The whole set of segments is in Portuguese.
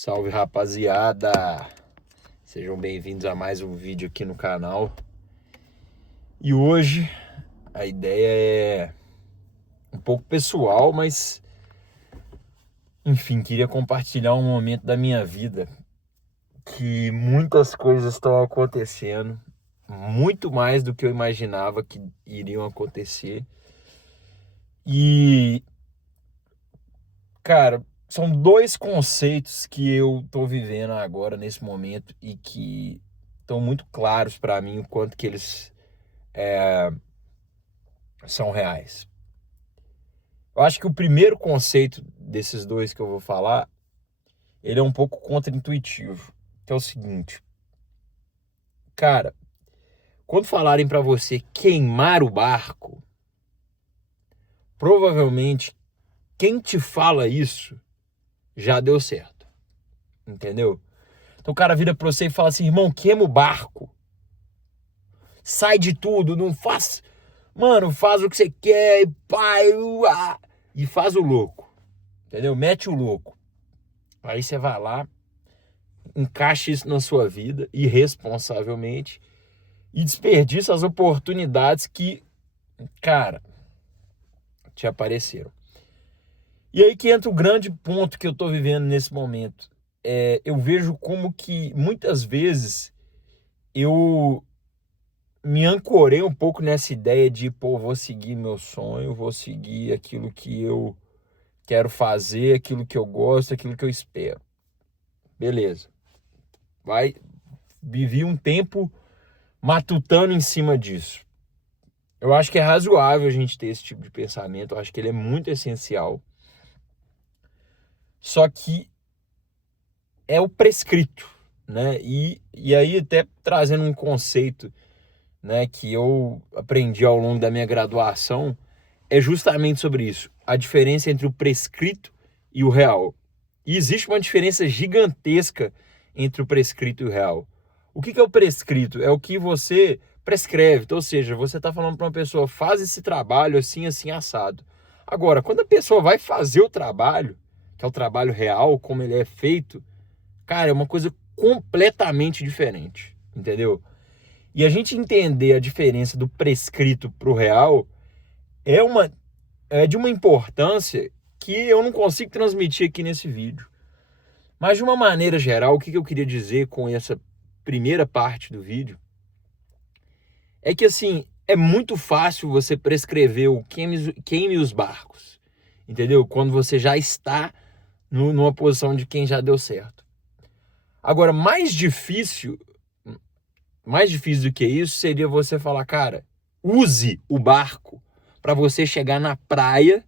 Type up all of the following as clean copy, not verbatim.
Salve, rapaziada! Sejam bem-vindos a mais um vídeo aqui no canal. E hoje a ideia é um pouco pessoal, mas enfim, queria compartilhar um momento da minha vida que muitas coisas estão acontecendo, muito mais do que eu imaginava que iriam acontecer. E, cara, são dois conceitos que eu tô vivendo agora, nesse momento, e que estão muito claros para mim o quanto que eles são reais. Eu acho que o primeiro conceito desses dois que eu vou falar, ele é um pouco contraintuitivo, que é o seguinte. Cara, quando falarem para você queimar o barco, provavelmente quem te fala isso já deu certo, entendeu? Então o cara vira pra você e fala assim, irmão, queima o barco. Sai de tudo, não faz... Mano, faz o que você quer, pai, e faz o louco, entendeu? Mete o louco. Aí você vai lá, encaixa isso na sua vida, irresponsavelmente, e desperdiça as oportunidades que, cara, te apareceram. E aí que entra o grande ponto que eu tô vivendo nesse momento. Eu vejo como que, muitas vezes, eu me ancorei um pouco nessa ideia de, pô, vou seguir meu sonho, vou seguir aquilo que eu quero fazer, aquilo que eu gosto, aquilo que eu espero. Beleza. Vivi um tempo matutando em cima disso. Eu acho que é razoável a gente ter esse tipo de pensamento, eu acho que ele é muito essencial. Só que é o prescrito, né? E aí até trazendo um conceito, né, que eu aprendi ao longo da minha graduação, é justamente sobre isso. A diferença entre o prescrito e o real. E existe uma diferença gigantesca entre o prescrito e o real. O que é o prescrito? É o que você prescreve. Então, ou seja, você está falando para uma pessoa, faz esse trabalho assim, assim, assado. Agora, quando a pessoa vai fazer o trabalho, que é o trabalho real, como ele é feito, cara, é uma coisa completamente diferente, entendeu? E a gente entender a diferença do prescrito para o real é de uma importância que eu não consigo transmitir aqui nesse vídeo. Mas de uma maneira geral, o que eu queria dizer com essa primeira parte do vídeo é que, assim, é muito fácil você prescrever o queime os barcos, entendeu? Quando você já está numa posição de quem já deu certo. Agora, mais difícil do que isso seria você falar, cara, use o barco para você chegar na praia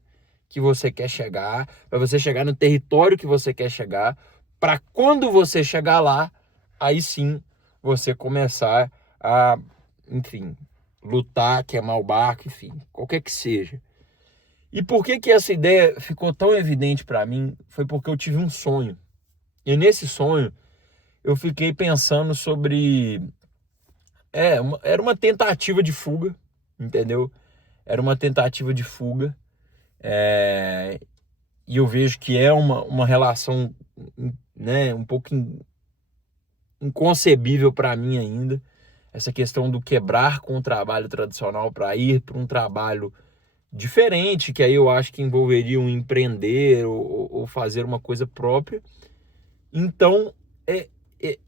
que você quer chegar, para você chegar no território que você quer chegar, para quando você chegar lá, aí sim você começar a, enfim, lutar, queimar o barco, enfim, qualquer que seja. E por que essa ideia ficou tão evidente para mim? Foi porque eu tive um sonho. E nesse sonho eu fiquei pensando sobre era uma tentativa de fuga, entendeu? Era uma tentativa de fuga. E eu vejo que é uma relação, né, um pouco inconcebível para mim ainda. Essa questão do quebrar com o trabalho tradicional para ir para um trabalho diferente, que aí eu acho que envolveria um empreender ou fazer uma coisa própria. Então,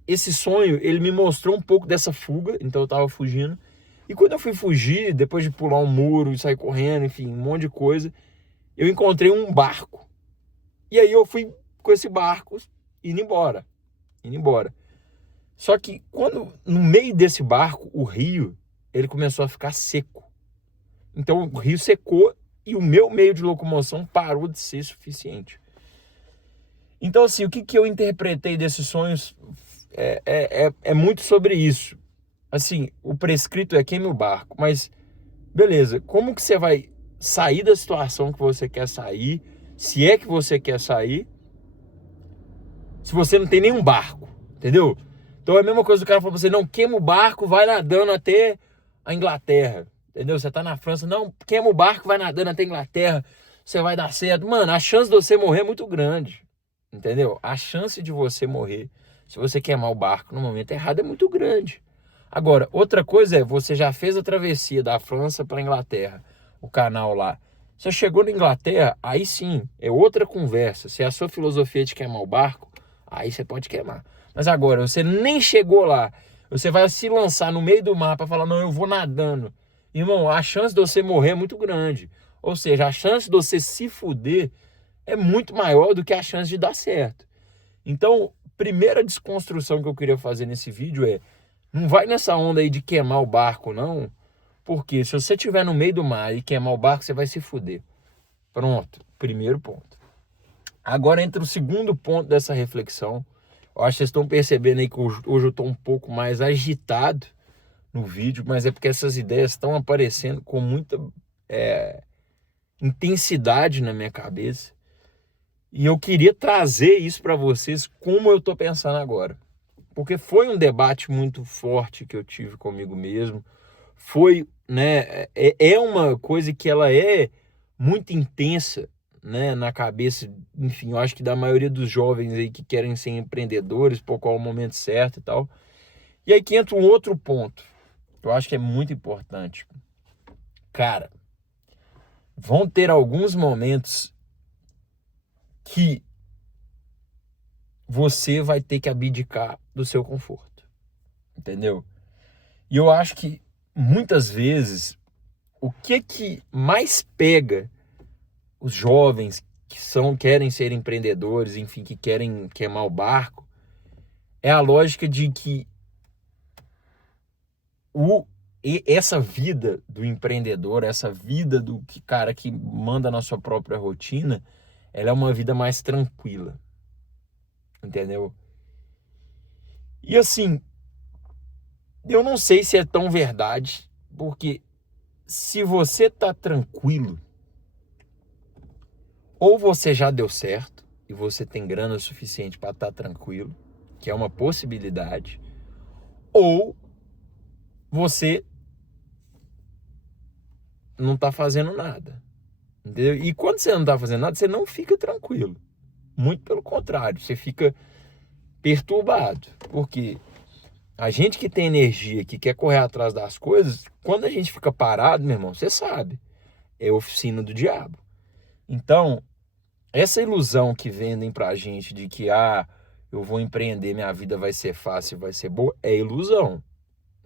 esse sonho, ele me mostrou um pouco dessa fuga, então eu tava fugindo. E quando eu fui fugir, depois de pular um muro e sair correndo, enfim, um monte de coisa, eu encontrei um barco. E aí eu fui com esse barco indo embora. Só que quando, no meio desse barco, o rio, ele começou a ficar seco. Então o rio secou e o meu meio de locomoção parou de ser suficiente. Então, assim, o que eu interpretei desses sonhos é muito sobre isso. Assim, o prescrito é queime o barco, mas beleza, como que você vai sair da situação que você quer sair, se é que você quer sair, se você não tem nenhum barco, entendeu? Então é a mesma coisa do cara falar pra você, não, queima o barco, vai nadando até a Inglaterra, entendeu? Você tá na França, não, queima o barco, vai nadando até a Inglaterra, você vai dar certo. Mano, a chance de você morrer é muito grande. entendeu? A chance de você morrer se você queimar o barco no momento errado é muito grande. Agora, outra coisa é, você já fez a travessia da França para a Inglaterra, o canal lá. Você chegou na Inglaterra, aí sim, é outra conversa. Se é a sua filosofia de queimar o barco, aí você pode queimar. Mas agora, você nem chegou lá, você vai se lançar no meio do mar para falar, não, eu vou nadando. Irmão, a chance de você morrer é muito grande. Ou seja, a chance de você se fuder é muito maior do que a chance de dar certo. Então, primeira desconstrução que eu queria fazer nesse vídeo é, não vai nessa onda aí de queimar o barco, não. Porque se você estiver no meio do mar e queimar o barco, você vai se fuder. Pronto, primeiro ponto. Agora entra o segundo ponto dessa reflexão. Eu acho que vocês estão percebendo aí que hoje eu estou um pouco mais agitado no vídeo, mas é porque essas ideias estão aparecendo com muita intensidade na minha cabeça. E eu queria trazer isso para vocês como eu estou pensando agora. Porque foi um debate muito forte que eu tive comigo mesmo. Foi, né, é uma coisa que ela é muito intensa, né, na cabeça, enfim, eu acho que da maioria dos jovens aí que querem ser empreendedores, por qual é o momento certo e tal. E aí que entra um outro ponto, que eu acho que é muito importante. Cara, vão ter alguns momentos que você vai ter que abdicar do seu conforto, entendeu? E eu acho que muitas vezes o que mais pega os jovens querem ser empreendedores, enfim, que querem queimar o barco, é a lógica de que essa vida do empreendedor, essa vida do cara que manda na sua própria rotina, ela é uma vida mais tranquila, entendeu? E assim, eu não sei se é tão verdade, porque se você tá tranquilo, ou você já deu certo e você tem grana suficiente para estar tranquilo, que é uma possibilidade, ou você não tá fazendo nada, entendeu? E quando você não tá fazendo nada, você não fica tranquilo. Muito pelo contrário, você fica perturbado, porque a gente que tem energia, que quer correr atrás das coisas, quando a gente fica parado, meu irmão, você sabe, é oficina do diabo. Então, essa ilusão que vendem pra gente de que, eu vou empreender, minha vida vai ser fácil, vai ser boa, é ilusão,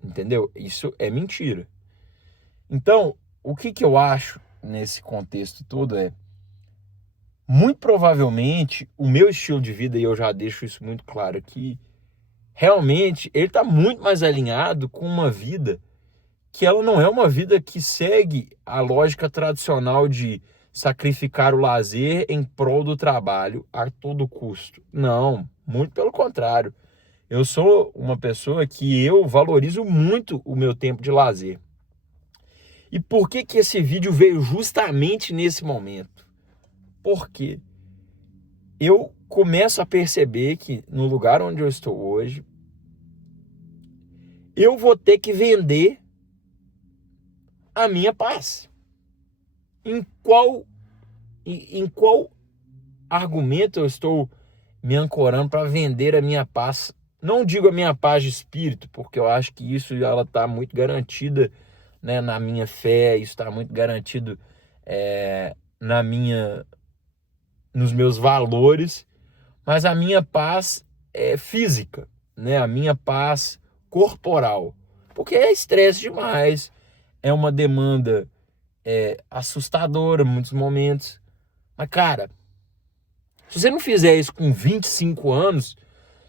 entendeu? Isso é mentira. Então, o que eu acho nesse contexto todo é, muito provavelmente, o meu estilo de vida, e eu já deixo isso muito claro aqui, realmente, ele está muito mais alinhado com uma vida que ela não é uma vida que segue a lógica tradicional de sacrificar o lazer em prol do trabalho a todo custo. Não, muito pelo contrário. Eu sou uma pessoa que eu valorizo muito o meu tempo de lazer. E por que esse vídeo veio justamente nesse momento? Porque eu começo a perceber que no lugar onde eu estou hoje, eu vou ter que vender a minha paz. Em qual argumento eu estou me ancorando para vender a minha paz? Não digo a minha paz de espírito, porque eu acho que isso ela está muito garantida, né, na minha fé, isso está muito garantido nos meus valores, mas a minha paz é física, né? A minha paz corporal, porque é estresse demais, é uma demanda assustadora em muitos momentos. Mas, cara, se você não fizer isso com 25 anos,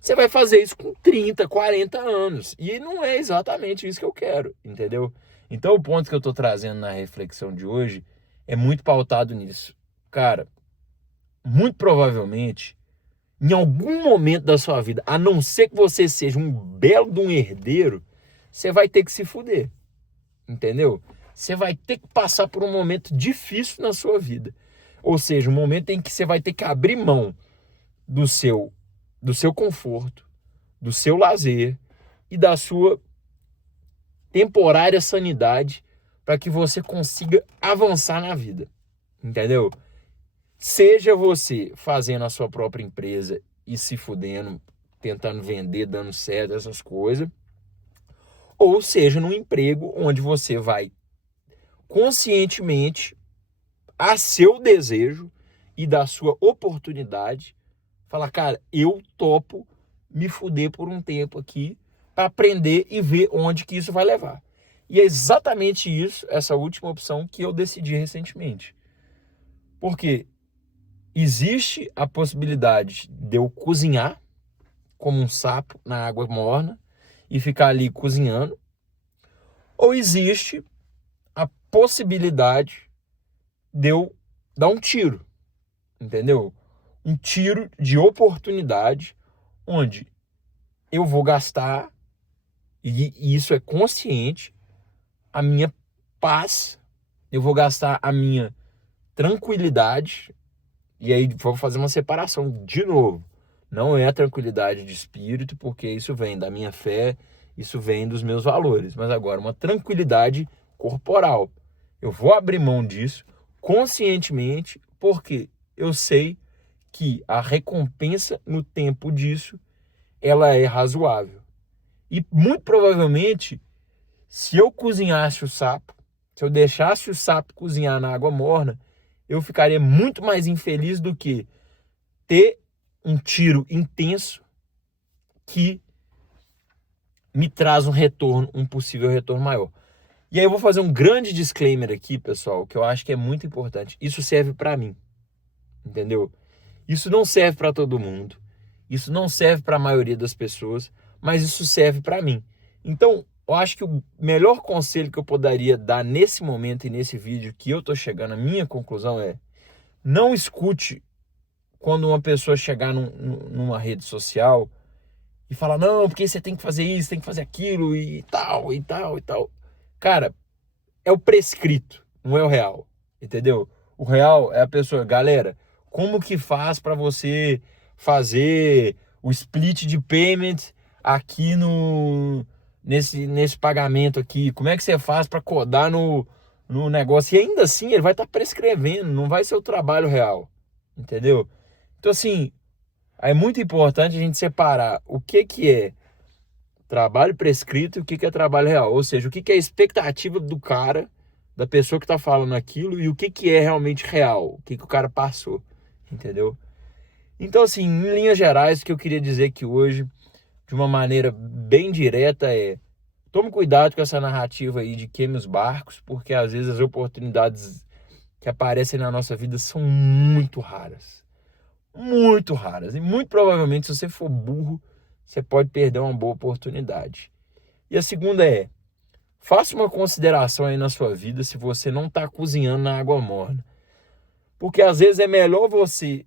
você vai fazer isso com 30, 40 anos. E não é exatamente isso que eu quero, entendeu? Então, o ponto que eu tô trazendo na reflexão de hoje é muito pautado nisso. Cara, muito provavelmente, em algum momento da sua vida, a não ser que você seja um belo de um herdeiro, você vai ter que se fuder, entendeu? Você vai ter que passar por um momento difícil na sua vida. Ou seja, um momento em que você vai ter que abrir mão do seu conforto, do seu lazer e da sua temporária sanidade para que você consiga avançar na vida, entendeu? Seja você fazendo a sua própria empresa e se fudendo, tentando vender, dando certo, essas coisas, ou seja num emprego onde você vai conscientemente, a seu desejo e da sua oportunidade, falar, cara, eu topo me fuder por um tempo aqui para aprender e ver onde que isso vai levar. E é exatamente isso, essa última opção que eu decidi recentemente. Porque existe a possibilidade de eu cozinhar como um sapo na água morna e ficar ali cozinhando, ou existe a possibilidade de eu dar um tiro, entendeu? Um tiro de oportunidade onde eu vou gastar, e isso é consciente, a minha paz, eu vou gastar a minha tranquilidade, e aí vou fazer uma separação de novo. Não é a tranquilidade de espírito, porque isso vem da minha fé, isso vem dos meus valores, mas agora uma tranquilidade corporal. Eu vou abrir mão disso conscientemente, porque eu sei que a recompensa no tempo disso, ela é razoável. E muito provavelmente, se eu cozinhasse o sapo, se eu deixasse o sapo cozinhar na água morna, eu ficaria muito mais infeliz do que ter um tiro intenso que me traz um retorno, um possível retorno maior. E aí eu vou fazer um grande disclaimer aqui, pessoal, que eu acho que é muito importante. Isso serve para mim, entendeu? Isso não serve para todo mundo. Isso não serve para a maioria das pessoas, mas isso serve para mim. Então, eu acho que o melhor conselho que eu poderia dar nesse momento e nesse vídeo que eu tô chegando, a minha conclusão é: não escute quando uma pessoa chegar numa rede social e falar, não, porque você tem que fazer isso, tem que fazer aquilo e tal, e tal, e tal. Cara, é o prescrito, não é o real, entendeu? O real é a pessoa, galera, como que faz para você fazer o split de payment aqui nesse pagamento aqui? Como é que você faz para codar no negócio? E ainda assim ele vai estar prescrevendo, não vai ser o trabalho real, entendeu? Então assim, é muito importante a gente separar o que é trabalho prescrito e o que é trabalho real. Ou seja, o que é a expectativa do cara, da pessoa que está falando aquilo, e o que é realmente real, o que o cara passou, entendeu? Então, assim, em linhas gerais, o que eu queria dizer aqui hoje, de uma maneira bem direta, é: tome cuidado com essa narrativa aí de queime os barcos, porque às vezes as oportunidades que aparecem na nossa vida são muito raras. Muito raras. E muito provavelmente, se você for burro, você pode perder uma boa oportunidade. E a segunda é: faça uma consideração aí na sua vida se você não está cozinhando na água morna. Porque às vezes é melhor você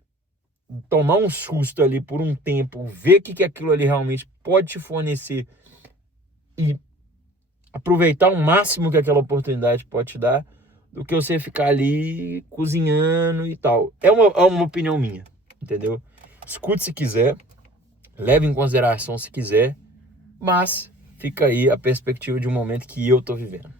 tomar um susto ali por um tempo, ver o que aquilo ali realmente pode te fornecer e aproveitar o máximo que aquela oportunidade pode te dar, do que você ficar ali cozinhando e tal. É uma opinião minha, entendeu? Escute se quiser, leve em consideração se quiser, mas fica aí a perspectiva de um momento que eu tô vivendo.